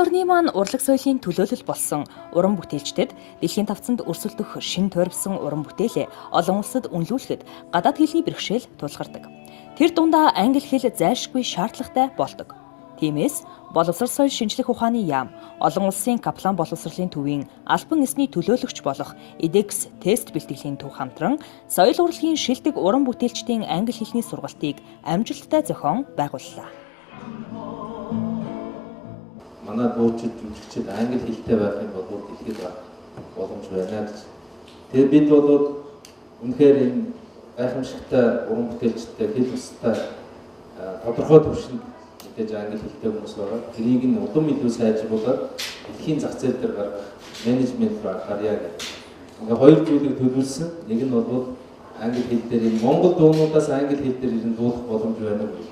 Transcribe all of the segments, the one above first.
орны маань урлаг соёлын төлөөлөл болсон уран бүтээлчдэд дэлхийн тавцанд өрсөлдөх шин тойрвсон уран бүтээлээ олон улсад үнэлүүлэхэд гадаад хэлний бэрхшээл тулгардаг. Тэр дундаа англи хэл зайлшгүй шаардлагатай болдог. Тиймээс боловсрол соёл шинжлэх ухааны яам олон улсын Каплан боловсролын төвийн албан ёсны төлөөлөгч болох IDEX тест бэлтгэлийн төв хамтран соёл урлагийн шилдэг уран бүтээлчдийн англи хэлний сургалтыг амжилттай зохион байгууллаа. Манай дуучин жүжигчид англи хэлтэй байх юм бол дэлхийд боломж байна гэж. Тэгээд бид бол үнэхээр энэ гайхамшигтай уран бүтээлчтэй хэл устай тодорхой төвшөнд мэдээж англи хэлтэй хүмүүс байгаа. Тэрийг нь удам илүү сайжруулаад дэлхийн зах зээл дээр гаргах менежмент гарьяа гэх. Ингээ хоёр зүйлийг төлөвлөсөн. Нэг нь бол англи хэл дээр энэ монгол дуунуудаас англи хэл дээр ирэн дуулах боломж байна гэж.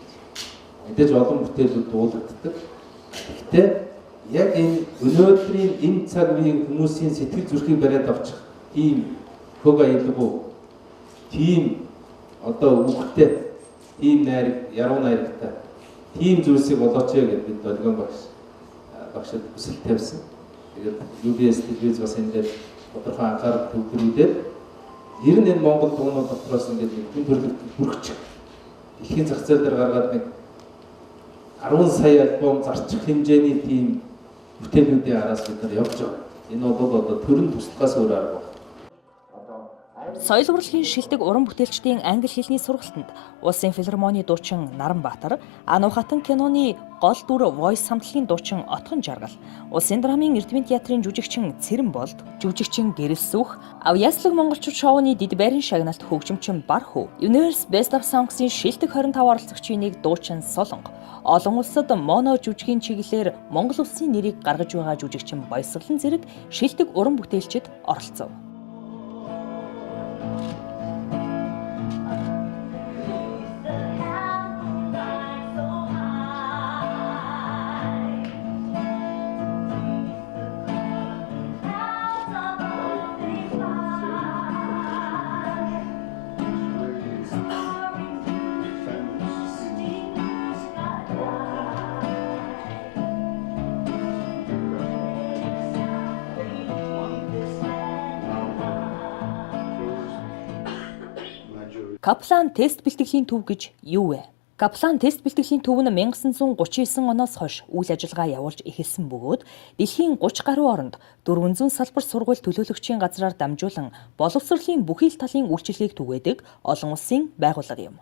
Мэдээж олон бүтээлүүд дуулагддаг. Гэхдээ яг энэ өнөөдрийн энэ цаг үеийн хүмүүсийн сэтгэл зүрхийг бариад авчих тийм хөг аялалгүй тийм одоо үгтэй тийм найраг яруу найрагтай тийм зүйлсийг болооч гэж бид долгион багшд хүсэл тавьсан. Тэгээд UBS телевиз бас энэ дээр тодорхой анхаарал төвлөрүүлээд ер нь энэ монгол дуунууд дотроос ингээд хүн төрөлд бүрхчих дэлхийн зах зээл дээр гаргаад нэг 10 сая альбом зарчих хэмжээний тийм бүтээлүүдийн араас бид нар явж байгаа. Энэ бол одоо төрийн туслахаас өөр арга байна. Соёл урлагийн шилдэг уран бүтээлчдийн англи хэлний сургалтанд Улсын филармоны дуучин Наранбаатар, Ану хатан киноны гол дүр Voice хамтлагийн дуучин Отгон Жаргал, Улсын драмын Эрдэмийн театрын жүжигчин Цэрэн Болд, жүжигчин Гэрэл Сүх, Авьяаслаг монголчууд шоуны Дид байрын шагналт хөгжимчин Бар Хүү, Universe Best of Songs-ийн шилдэг 25 оролцогчийн нэг дуучин Солонго, олон улсад моно жүжигийн чиглэлээр Монгол улсын нэрийг гаргаж байгаа жүжигчин Баясгалан зэрэг шилдэг уран бүтээлчид оролцов. Каплан тест бэлтгэлийн төв гэж юу вэ? Каплан тест бэлтгэлийн төв нь 1939 оноос хойш үйл ажиллагаа явуулж эхэлсэн бөгөөд дэлхийн 30 гаруй оронд 400 салбар сургууль төлөөлөгчийн газраар дамжуулан боловсролын бүхий л талын үйлчилгээг түгээдэг олон улсын байгууллага юм.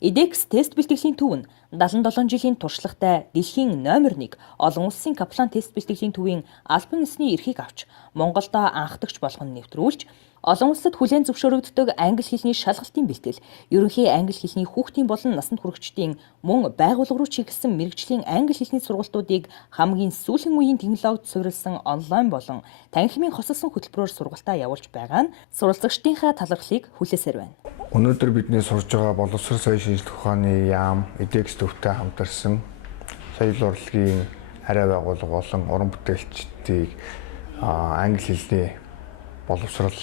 IDEX тест бэлтгэлийн төв нь 77 жилийн туршлагатай дэлхийн номер 1 олон улсын Каплан тест бэлтгэлийн төвийн албан ёсны эрхийг авч Монголдо анхдагч болгон нэвтрүүлж олон улсад хүлээн зөвшөөрөгддөг англи хэлний шалгалтын бэлтгэл, ерөнхий англи хэлний хүүхдийн болон насанд хүрэгчдийн мөн байгууллага руу чиглэсэн мэргэжлийн англи хэлний сургалтуудыг хамгийн сүүлийн үеийн технологид суурилсан онлайн болон танхимын хосолсон хөтөлбөрөөр сургалтаа явуулж байгаа нь суралцагчдийнхаа талархлыг хүлээсээр байна. Өнөөдөр бидний сурж байгаа боловсрол соёл шинжлэх ухааны яам IDEX төвтэй хамтарсан соёл урлагийн арай байгууллага болон уран бүтээлчдийг англи хэлний боловсрол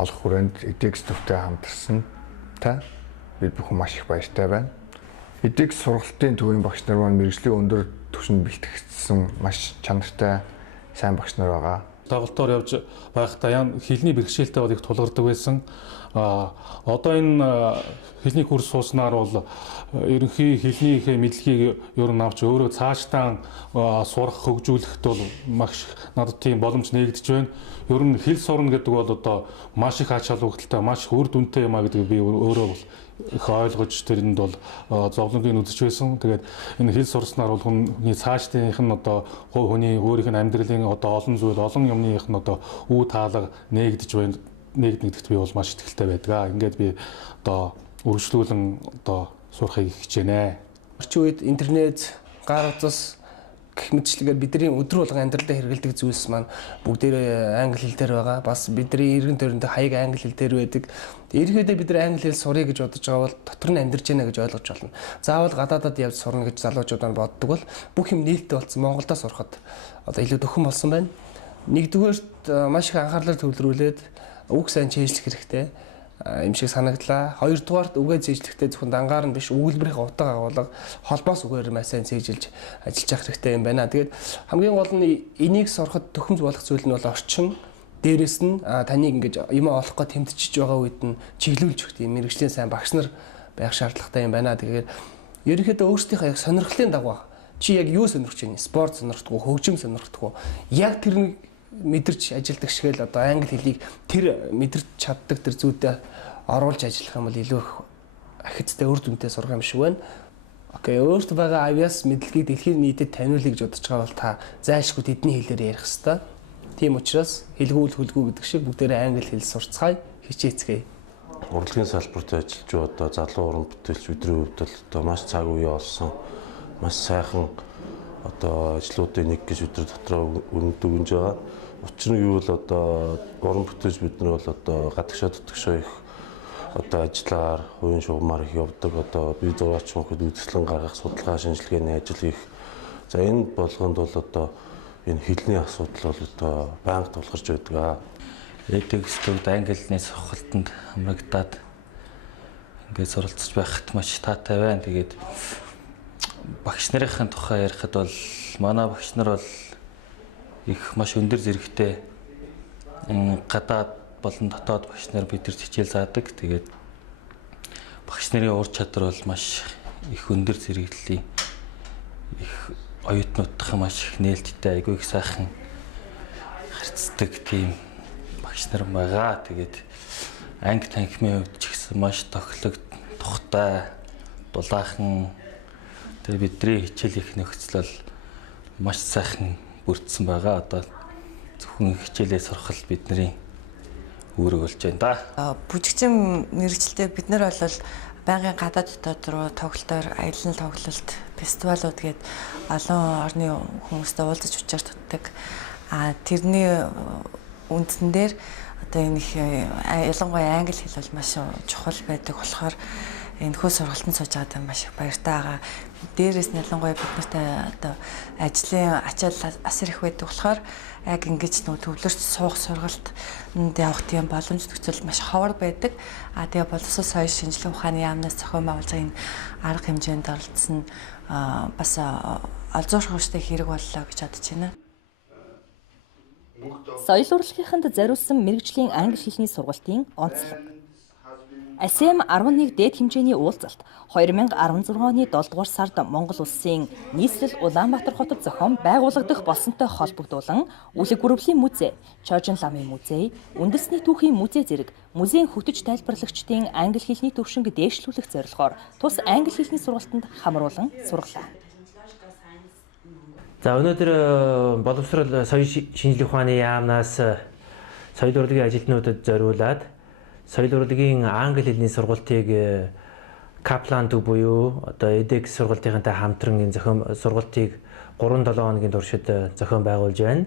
олох хүрээнд IDEX төвтэй хамтарсан та бид бүхэн маш их баяртай байна. IDEX сургалтын төвийн багш нар маань мэргэжлийн өндөр түвшинд бэлтгэгдсэн маш чанартай сайн багш нар байгаа. Тоглолтоор явж байхдаа хэлний бэрхшээлтэй бол их тулгардаг байсан. Одоо энэ хэлний курс сууснаар бол ерөнхий хэлнийхээ мэдлэгийг ер нь авч өөрөө цаашдаа сурах, хөгжүүлэхэд бол маш надад тийм боломж нээгдэж байна. Ер нь хэл сурна гэдэг бол одоо маш их ач холбогдолтой, маш их үр дүнтэй юм а гэдгийг би өөрөө бол их ойлгож тэрэнд бол зовлонгийн үзэж байсан. Тэгээд энэ хэл сурснаар бол хүний цаашдынх нь одоо хүний өөрийнх нь амьдралын одоо олон зүйл, олон юмных нь одоо үе таалга нээгдэж байна. Нэгдэгт би бол маш ихтэй байдаг. Ингээд би одоо үргэлжлүүлэн одоо сурахыг хичээнэ. Орчин үед интернет, гар утас гэх мэтчлэгээр бидний өдөр болгон амьдралдаа хэрэгэлдэг зүйлс маань бүгдээрээ англи хэл дээр байгаа. Бас бидний эргэн тойронд хаяг англи хэл дээр байдаг. Ерөнхийдөө бид нар англи хэл суръя гэж бодож байгаа бол дотор нь амьдарч яана гэж ойлгож байна. Заавал гадаадад явж сурна гэж залуучууд маань боддог бол бүх юм нээлттэй болсон Монголдо сурахад одоо илүү төхөн болсон байна. Нэгдүгээрт маш их анхаарлаар төвлөрүүлээд үг сайн чийжлэх хэрэгтэй. юм шиг санагдлаа. Хоёрдугаарт үгээ зээжлэхдээ зөвхөн дангаар нь биш өгүүлбэрийн утга агуулга холбоос үгээр маш сайн зээжилж ажиллаж явах хэрэгтэй юм байна. Тэгээд хамгийн гол нь энийг сурахад төхөмж болох зүйл нь бол орчин. Дээрэс нь таныг ингэж юм олохгүй тэмдчихэж байгаа үед нь чиглүүлж өгөх тийм мэрэгжлийн сайн багш нар байх шаардлагатай юм байна. Тэгээд ерөнхийдөө өөрсдийнхөө яг сонирхлын дагуу чи яг юу сонирхож байна? Спорт сонирхдаггүй, хөгжим сонирхдаггүй. Яг тэр мэдэрч ажилдаг шигээл одоо англи хэлийг тэр мэдэрч чаддаг тэр зүйдээ оруулж ажиллах юм бол илүү их ахицтай үр дүнтэй сурах юм шиг байна. Окей, өөртөө байгаа авиас мэдлэгийг дэлхийн нийтэд таниулъя гэж бодож байгаа бол та зайлшгүй тэдний хэлээр ярих хэрэгтэй. Тийм учраас хэлгүүл хөлгүү гэдэг шиг бүгдээрээ англи хэл сурцгаая, хичээцгээе. Урлагийн салбарт ажиллаж буй одоо залуу уран бүтээлч бидний хувьд бол одоо маш цаг үе олсон, маш сайхан одоо ажлуудын нэг гэж өдөр дотроо өрнөдөг байгаа. Учир нь юу бол одоо уран бүтээлч бид нар бол одоо гадагшаа дотгошоо их одоо ажиллаар хувийн шугамар их явдаг. Одоо бие зураач хүнхэд үзэсгэлэн гаргах, судалгаа шинжилгээний ажил их. За энэ болгонд бол одоо энэ хэлний асуудал бол одоо байнга тулгарч байдаг. Текстүүд англи хэлний сургалтанд хамрагдаад ингээд суралцж байхад маш таатай байна. Тэгээд багш нарын тухай ярихад бол манай багш нар бол их маш өндөр зэрэгтэй гадаад болон дотоод багш нар бидэрт хичээл заадаг. Тэгээд багш нарын ур чадвар бол маш их өндөр зэрэглэлийн их оюутнуудтай маш их нээлттэй айгүй их сайхан харьцдаг тийм багш нар байгаа. Тэгээд анги танхимын хувьд ч гэсэн маш тоглог, тухтай, дулаахан. Тэгээд бидний хичээл их нөхцөл бол маш сайхан бүрдсэн байгаа. Одоо зөвхөн хичээлээ сурах л бидний үүрэг болж байна да. Бүжигчин мэргэжилтэд бид нар бол байнгын гадаад дотоод руу тоглолтоор аялал тоглолт, фестивалууд гээд олон орны хүмүүстэй уулзаж учраад tutдаг. Тэрний үндсэн дээр одоо энэ их ялангуяа англи хэл бол маш чухал байдаг болохоор энэ хөө сургалтанд сууж байгаад маш их баяртай байгаа. Дээрээс нь ялангуяа бид нартай одоо ажлын ачаал асар их байдаг болохоор яг ингэж төвлөрч суух сургалтанд явах тийм боломж нөхцөл маш ховор байдаг. Тэгээ боловсрол соёл шинжилгээ ухааны яамнаас зохион байгуулж байгаа энэ арга хэмжээнд оролцсон бас олзуурхштай хэрэг боллоо гэж бодож байна. Соёл урлагийнханд зориулсан мэрэгжлийн англи хэлний сургалтын онцлог. ASEM 11 дээд хэмжээний уулзалт 2016 оны 7 дугаар сард Монгол улсын нийслэл Улаанбаатар хотод зохион байгуулагдах болсонтой холбогдуулан Үлэг гүрвлийн музей, Чожин ламын музей, үндэсний түүхийн музей зэрэг музейн хөтөж тайлбарлагчдын англи хэлний төвшинг дээшлүүлэх зорилгоор тус англи хэлний сургалтанд хамруулан сургалаа. За өнөөдөр боловсрол соёл шинжилгээ ухааны яамнаас соёл урлагийн ажилтнуудад зориулаад соёл урлагийн англи хэлний сургалтыг Kaplan төв буюу одоо edX сургалтынхантай хамтран энэ зохион сургалтыг 3-7 хоногийн туршид зохион байгуулж байна.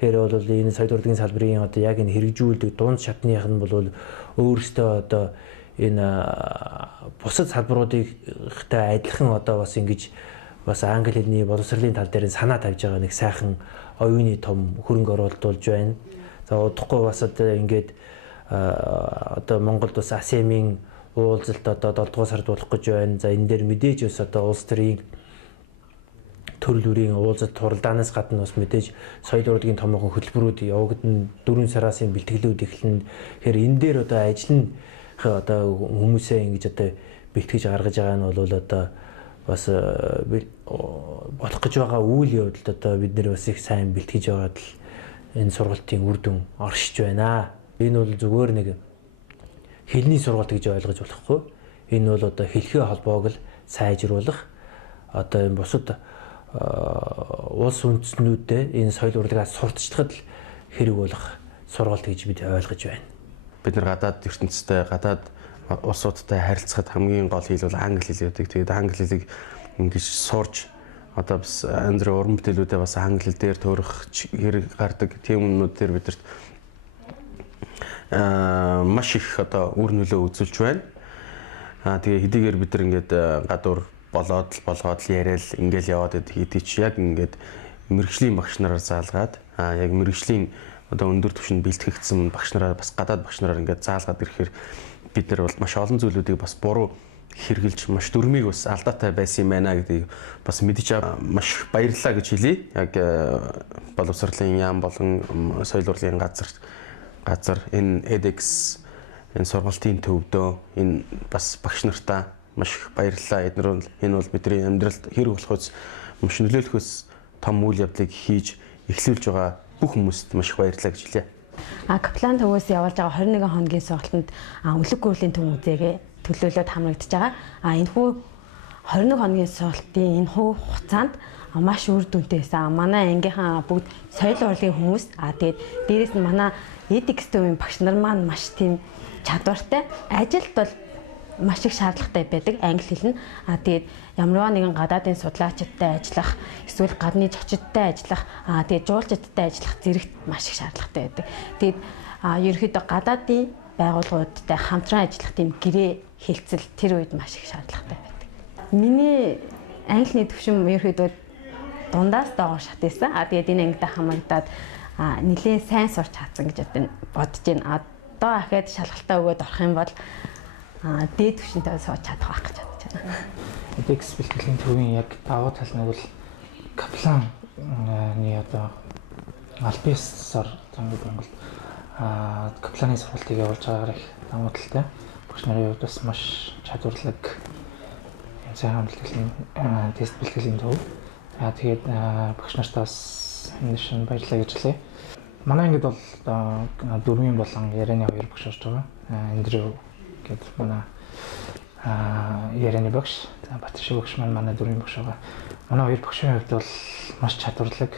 Тэгэхээр бол энэ соёл урлагийн салбарын одоо яг энэ хэрэгжүүлдэг дунд шатных нь бол өөрөөсөө одоо энэ бусад салбаруудтай адилхан одоо бас ингэж бас англи хэлний боловсролын тал дээр санаа тавьж байгаа нэг сайхан оюуны том хөрөнгө оруулалт болж байна. За удахгүй бас одоо ингээд одоо Монголд бас ASEM-ийн уулзалт одоо 7 дугаар сард болох гэж байна. За энэ дээр мэдээж бас одоо улс төрийн төрөл бүрийн уулзалт хуралдаанаас гадна бас мэдээж соёл урлагийн томоохон хөтөлбөрүүд явагдана. 4 сараас энэ бэлтгэлүүд эхэлнэ. Тэгэхээр энэ дээр одоо ажил нь одоо хүмүүсээ ингэж одоо бэлтгэж гаргаж байгаа нь бол одоо бас болох гэж байгаа үйл явдалд одоо бид нэр бас их сайн бэлтгэж байгаад л энэ сургалтын үр дүн оршиж байна. Энэ бол зүгээр нэг хэлний сургалт гэж ойлгож болохгүй. Энэ бол одоо хэлхээ холбоог л сайжруулах одоо энэ бусад улс үндэстнүүдэд энэ соёл урлагаас сурталчлахад л хэрэг болох сургалт гэж бид ойлгож байна. Бид нар гадаад ертөнцтэй гадаад улсуудтай харилцахад хамгийн гол хэл бол англи хэл байдаг. Тэгээд англи хэлийг ингэж сурж одоо бас янз бүрийн уран бүтээлүүдэд бас англи хэл дээр төрөх хэрэг гардаг. Тийм юмнууд дээр бидэрт маш их одоо үр нөлөө үзүүлж байна. Тэгээ хэдийгээр бид нар ингээд гадуур болгоод л яриад ингээл яваад хэдий чи яг ингээд мэрэгжлийн багш нараар заалгаад яг мэрэгжлийн одоо өндөр түвшинд бэлтгэгдсэн багш нараар бас гадаад багш нараар ингээд заалгаад ирэхээр бид нар бол маш олон зүйлүүдийг бас буруу хэрглэж маш дүрмийг бас алдаатай байсан юм байна гэдгийг бас мэдэж маш баярлалаа гэж хэлье. Яг боловсролын яам болон соёл урлагийн газар энэ edX энэ сургалтын төвдөө энэ бас багш нартаа маш их баярлалаа. Энэ бол бидний амьдралд хэрэг болохоос маш нөлөөлөхөөс том үйл явдлыг хийж эхлүүлж байгаа бүх хүмүүст маш их баярлалаа гэж хэлье. Каплан төвөөс явуулж байгаа 21 хоногийн сургалтанд өлөг гурвын төв үзээгээ төлөөлөд хамрагдаж байгаа. Энэхүү 21 хоногийн сургалтын энэхүү хугацаанд маш үр дүнтэй байсан. Манай ангийнхаа бүгд соёл урлагийн хүмүүс тэгээд дээрэс нь манай edX төвийн багш нар маань маш тийм чадвартай. Ажилд бол маш их шаардлагатай байдаг англи хэл нь. Тэгээд ямарваа нэгэн гадаадын судлаачидтай ажиллах, эсвэл гадны зочидтой ажиллах, тэгээд жуулчдтай ажиллах зэрэгт маш их шаардлагатай байдаг. Тэгээд ерөнхийдөө гадаадын байгууллагуудтай хамтран ажиллах тийм гэрээ хэлцэл тэр үед маш их шаардлагатай байдаг. Миний англи төвшин ерөнхийдөө дундаас доогоор шат байсан. Тэгээд энэ ангитай хамрагдаад нэлээд сайн сурч чадсан гэж бодож байна. Одоо ахаад шалгалтаа өгөөд орох юм бол дээд төвшөнтэй сууж чадах байх гэж бодож байна. edX бэлтгэлийн төвийн яг давуу тал нь бол Капланы одоо аль биесээр зангид Монголд Капланы сургалтыг явуулж байгаагаар их давуу талтай. Багш нарын хувьд бас маш чадварлаг сайн бэлтгэлийн тест бэлтгэлийн төв. Тэгээд багш нартаа бас энэ шин баярлалаа гэж хэлье. Манай ангид бол дөрвийн болон ярианы хоёр багш орж байгаа. Эндрю гэдэг манай ярианы багш, Батэршиг багш манай дөрвийн багш байгаа. Манай хоёр багшийн хувьд бол маш чадварлаг.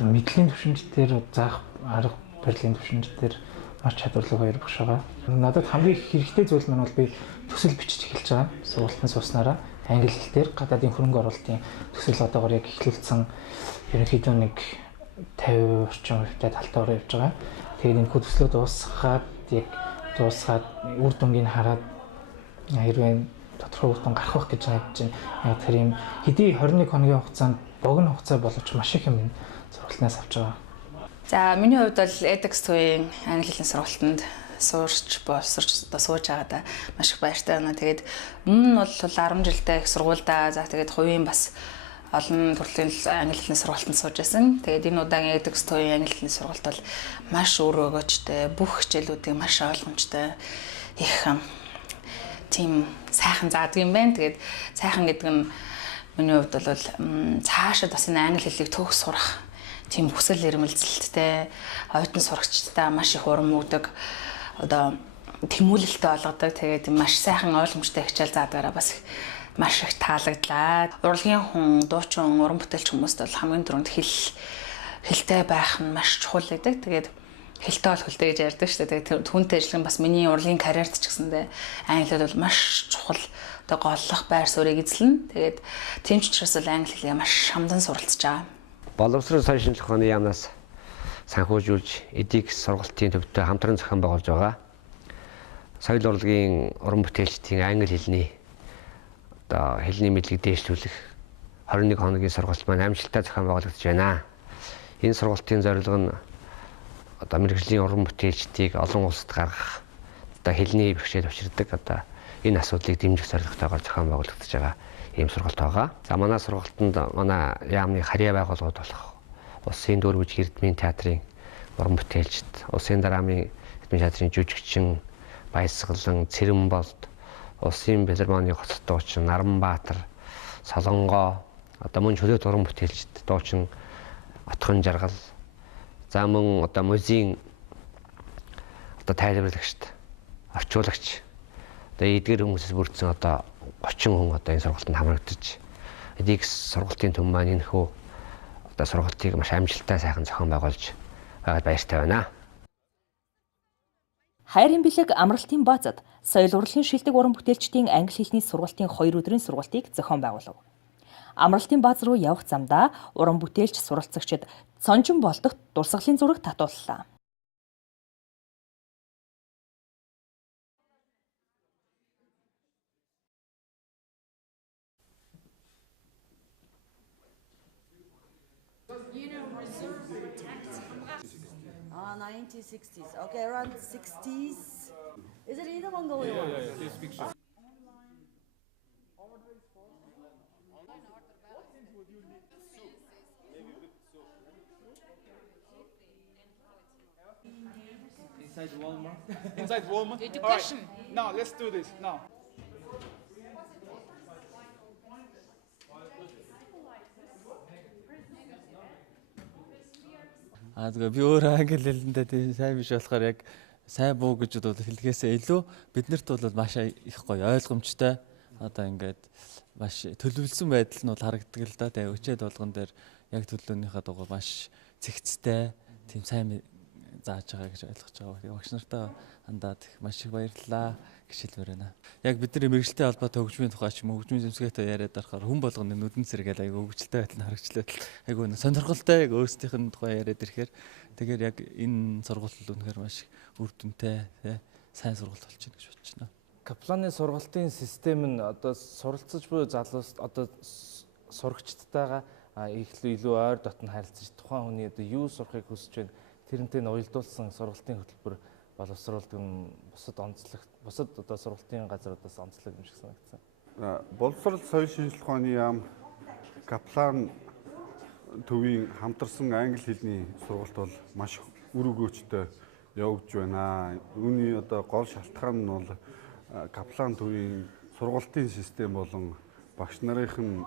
Мэдлийн төвшинчдээр заах арга барилын төвшинчдээр маш чадварлаг хоёр багш байгаа. Надад хамгийн хэрэгтэй зүйл маань бол би төсөл бичиж эхэлж байгаа. Сургалтын сууснараа англи хэлээр гадаадын хөрөнгө оруулалтын төсөл одоогоор яг эхлүүлсэн ерөнхийдөө нэг 50 орчим хувьтай талтайгаар явж байгаа. Тэгээд энэ төслөө дуусгаад үр дүнгийг хараад хэрвээ тодорхой үр дүн гарах гэж найдаж байна. Яг тэр юм хэдий 21 хоногийн хугацаанд богино хугацаа боловч маш их юм сургалтнаас авч байгаа. За миний хувьд бол edX төвийн англи хэлний сургалтанд сууж сууж байгаадаа маш их баяртай байна. Тэгээд өмнө нь бол 10 жилдээ их сургуульдаа за тэгээд хувийн бас олон төрлийн англи хэлний сургалтанд сууж байсан. Тэгээд энэ удаагийн edX төвийн англи хэлний сургалт бол маш өөр өгөөжтэй, бүх хичээлүүдийг маш ойлгомжтой их тийм сайхан заадаг юм байна. Тэгээд сайхан гэдэг нь миний хувьд бол цаашаа бас энэ англи хэлийг төгс сурах тийм хүсэл эрмэлзэлттэй оюутан сурагчдаа маш их урам өгдөг. Одоо тэмүүлэлтэй болгодог. Тэгээд маш сайхан ойлгомжтой хичээл заадгаараа бас маш их таалагдлаа. Урлагийн хүн, дуучин, уран бүтээлч хүмүүст бол хамгийн түрүүнд хэлтэй байх нь маш чухал байдаг. Тэгээд хэлтэй бол хөлтэй гэж ярьдаг шүү дээ. Тэгээд түүнтэй ажиллах нь бас миний урлагийн карьерт ч гэсэндээ англи хэл бол маш чухал. Одоо голлох байр суурийг эзлэнэ. Тэгээд тийм ч учраас бол англи хэлийг маш хамдан суралцж байгаа. Боловсрол соёл шинжилгээ ухааны яамнаас санхүүжүүлж edX сургалтын төвтэй хамтран зохион байгуулж байгаа. Соёл урлагийн уран бүтээлчдийн англи хэлний одоо хэлний мэдлэг дээшлүүлэх 21 хоногийн сургалт маань амжилттай зохион байгуулагдаж байна. Энэ сургалтын зорилго нь одоо мэргэжлийн уран бүтээлчдийг олон улсад гаргах одоо хэлний бэрхшээл учирдаг одоо энэ асуудлыг дэмжих зорилготойгоор зохион байгуулагдаж байгаа ийм сургалт байгаа. За манай сургалтанд манай яамны харьяа байгууллагууд болох Улсын дөрвөж эрдмийн театрын уран бүтээлчд, Улсын драмын эрдмийн театрын жүжигчин, Баясгалан, Цэрэнболд, Улсын филармоны гоцот дуучин Наранбаатар, Солонгоо, одоо мөн чөлөөт уран бүтээлчд, дуучин Отхон Жаргал, за мөн одоо музейн одоо тайлбарлагчд, орчуулагч, одоо эдгээр хүмүүсээс бүрдсэн одоо 30 хүн одоо энэ сургалтанд хамрагдаж edX сургалтын төв маань энэхүү сургалтыг маш амжилттай сайхан зохион байгуулж байгаад баяртай байна. Хайрын бэлэг амралтын баазад соёл урлагийн шилдэг уран бүтээлчдийн англи хэлний сургалтын 2 өдрийн сургалтыг зохион байгуулав. Амралтын бааз руу явах замдаа уран бүтээлч суралцагчид Цонжин болдогт дурсгалын зураг татууллаа. 1960s. Okay, around 60s. Is it either Mongolian? Yeah. Please speak sure. Inside Walmart. Inside Walmart? Education. All right. Now, let's do this. Now. Тэгээ би өөр англи хэлэндээ тийм сайн биш болохоор яг сайн буу гэж бол хэлгээсээ илүү биднэрт бол маш их гоё ойлгомжтой. Одоо ингээд маш төлөвлөсөн байдал нь бол харагддаг л да. Тэгээ өчөөд болгон дээр яг төлөөнийхөө дугаар маш цэгцтэй тийм сайн зааж байгаа гэж ойлгож байгаа. Тэгээ багш нартай хандаад маш их баярлалаа гэж хэлмээр байна. Яг бидний мэрэгжлийн холбоотой хөгжмийн тухай ч юм уу хөгжмийн зэмсгээтэй яриад байхаар хүн болгоны нүдэн сэргээл айгүй хөгжилтэй байдал нь харагчлаа. Айгүй сонирхолтой яг өөрсдийнх нь тухай яриад ирэхээр тэгэхээр яг энэ сургалт бол үнэхээр маш үр дүнтэй сайн сургалт болчихно гэж бодож байна. Капланы сургалтын систем нь одоо суралцж буй залуус одоо сурагчдтайгаа илүү ойр дотн харилцаж тухайн хүний одоо юу сурахыг хүсэж байна тэрнтэй нь уялдуулсан сургалтын хөтөлбөр боловсруулдаг бусад онцлог бусад одоо сургалтын газруудаас онцлог юм шиг санагдсан. Боловсрол соёл шинжилгээ ухааны яам Каплан төвийн хамтарсан англи хэлний сургалт бол маш үр өгөөжтэй явагдж байна. Үүний одоо гол шалтгаан нь бол Каплан төвийн сургалтын систем болон багш нарын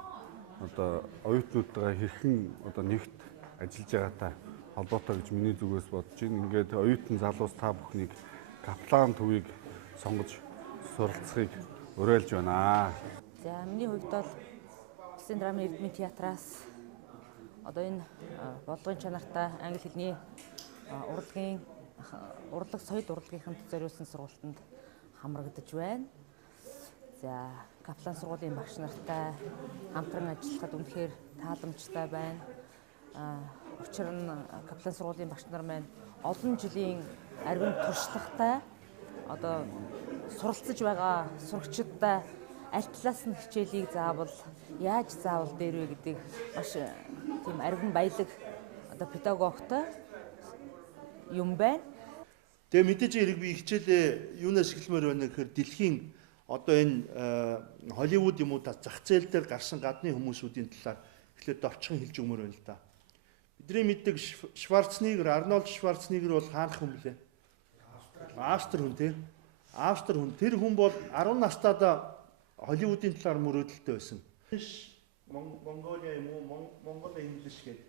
одоо оюутнуудаа хэрхэн одоо нэгт ажиллаж байгаатай холбоотой гэж миний зүгээс бодож байна. Ингээд оюутан залуус та бүхнийг Каплан төвийг сонгож суралцахыг уриалж байна. За миний хувьд бол Улсын драмын эрдмийн театраас одоо энэ бодлогын чанартай англи хэлний урлаг соёл урлагийнханд зориулсан сургалтанд хамрагдаж байна. За Каплан сургуулийн багш нартай хамтран ажиллахад үнэхээр тааламжтай байна. Учир нь Каплан сургуулийн багш нар маань олон жилийн арвин туршлагатай одоо суралцж байгаа сурагчдаа аль талаас нь хичээлийг заавал яаж заавал дээр вэ гэдэг маш тийм арвин баялаг одоо педагогтой юм байна. Тэгээ мэдээж хэрэг би хичээлээ юунаас эхлэмээр байна гэхээр дэлхийн одоо энэ Холливуд юм уу зах зээл дээр гарсан гадны хүмүүсүүдийн талаар эхлээд довчхон хэлж өгмөр байна л да. Бидний мэддэг Шварценеггер, Арнольд Шварценеггер бол хаанх хүн блэ? Австри хүн тийм. Австри хүн. Тэр хүн бол 10 настайдаа Холливуудын талаар мөрөөдөлтэй байсан. Монголиа юм уу? Монгол English гэдэг.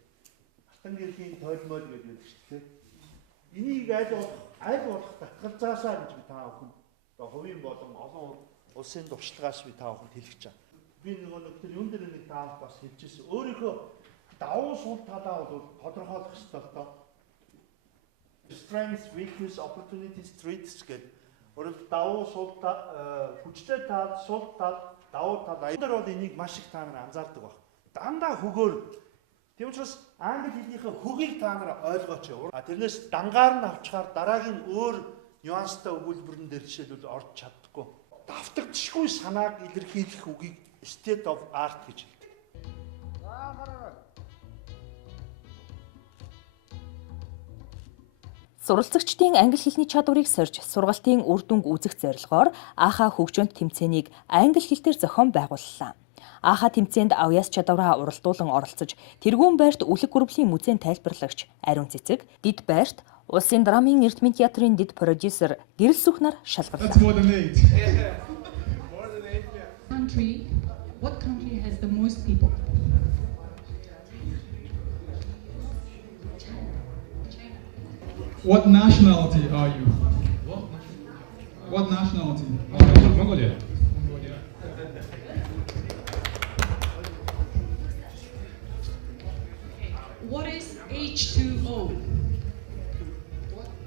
Алтан гэрхийн тойлмол гэдэг шүү дээ. Энийг аль болох татгалзаасаа гэж би та бүхэн одоо хувийн болон олон улсын туршлагаас би та бүхэнд хэлэх гэж байна. Би нэг тэр юм дээр нэг таах бас хэлчихсэн. Өөрийнхөө давуу сул талаа бол тодорхойлох хэрэгтэй л доо. Strengths, weakness, opportunities, threats гэдэг. Өөрөөр давуу сул тал, хүчтэй тал, сул тал, давуу тал. Эдгээр бол энийг маш их та нар анзаардаг баг. Дандаа хөгөөр. Тийм учраас англи хэлнийхээ хөгийг та нар ойлгооч. Тэрнээс дангаар нь авчгаар дараагийн өөр нюанстай өгүүлбэрэн дээр жишээлбэл орж чаддаггүй. Давтагдшгүй санааг илэрхийлэх үгийг state of art гэж хэлдэг. Суралцагчдын англи хэлний чадварыг сорж сургалтын үр дүнг үзэх зорилгоор Ааха хөгжөөнд тэмцээнийг англи хэлээр зохион байгууллаа. Ааха тэмцээнд авьяас чадвараа уралдуулан оролцож, тэргүүн байрт үлэг гүрвлийн музейн тайлбарлагч Ариун Цэцэг, Дид байрт Улсын драмын эрдмийн театрын дид продюсер Гэрэл Сүхнар шалгарлаа. What country has the most people? What nationality are you? What nationality? Mongolia. What is H2O?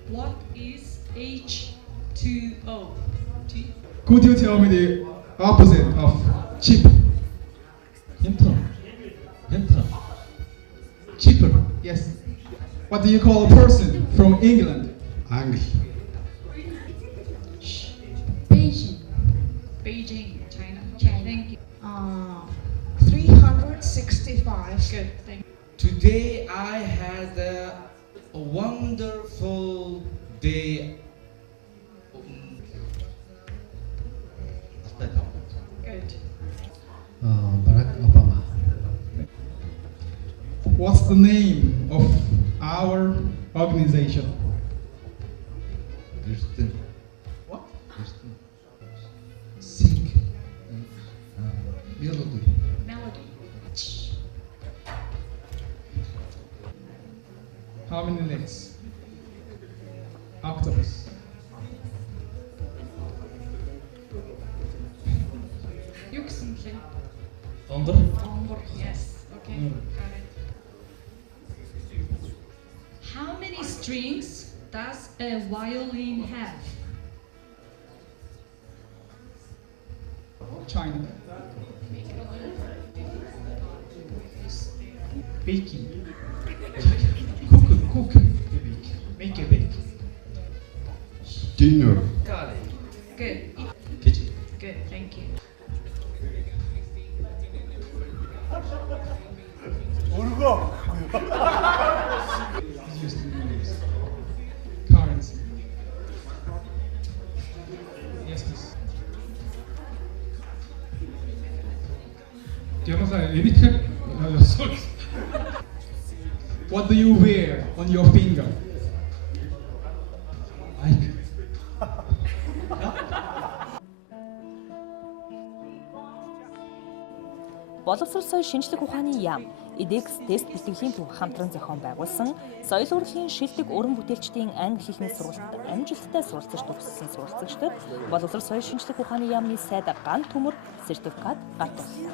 What is H2O? Could you tell me the opposite of cheap? Cheaper, yes. What do you call a person from England? Angry. Beijing. Beijing, China. Thank you. 365. Good, thank you. Today I had A wonderful day. Good. Barack Obama. What's the name of our organization? What? Sing. Melody. Melody. How many legs? Octopus. Юксенхи. Дондор. Дондор. Yes. Okay. Got it. How many strings does a violin have? China. Baking. Cook. Make a bake. Dinner. Got it. Good. Kitchen. Good. Thank you. Currency. Yes, please. Sorry. What do you wear on your finger? Боловсрол соёл шинжлэх ухааны яам EDX тест бэлтгэлийн төв хамтран зохион байгуулсан соёл урлагийн шилдэг уран бүтээлчдийн англи хэлний сургалтад амжилттай суралцж төгссөн суралцагчдад боловсрол соёл шинжлэх ухааны яамны сайд ган төмөр сертификат гартууллаа.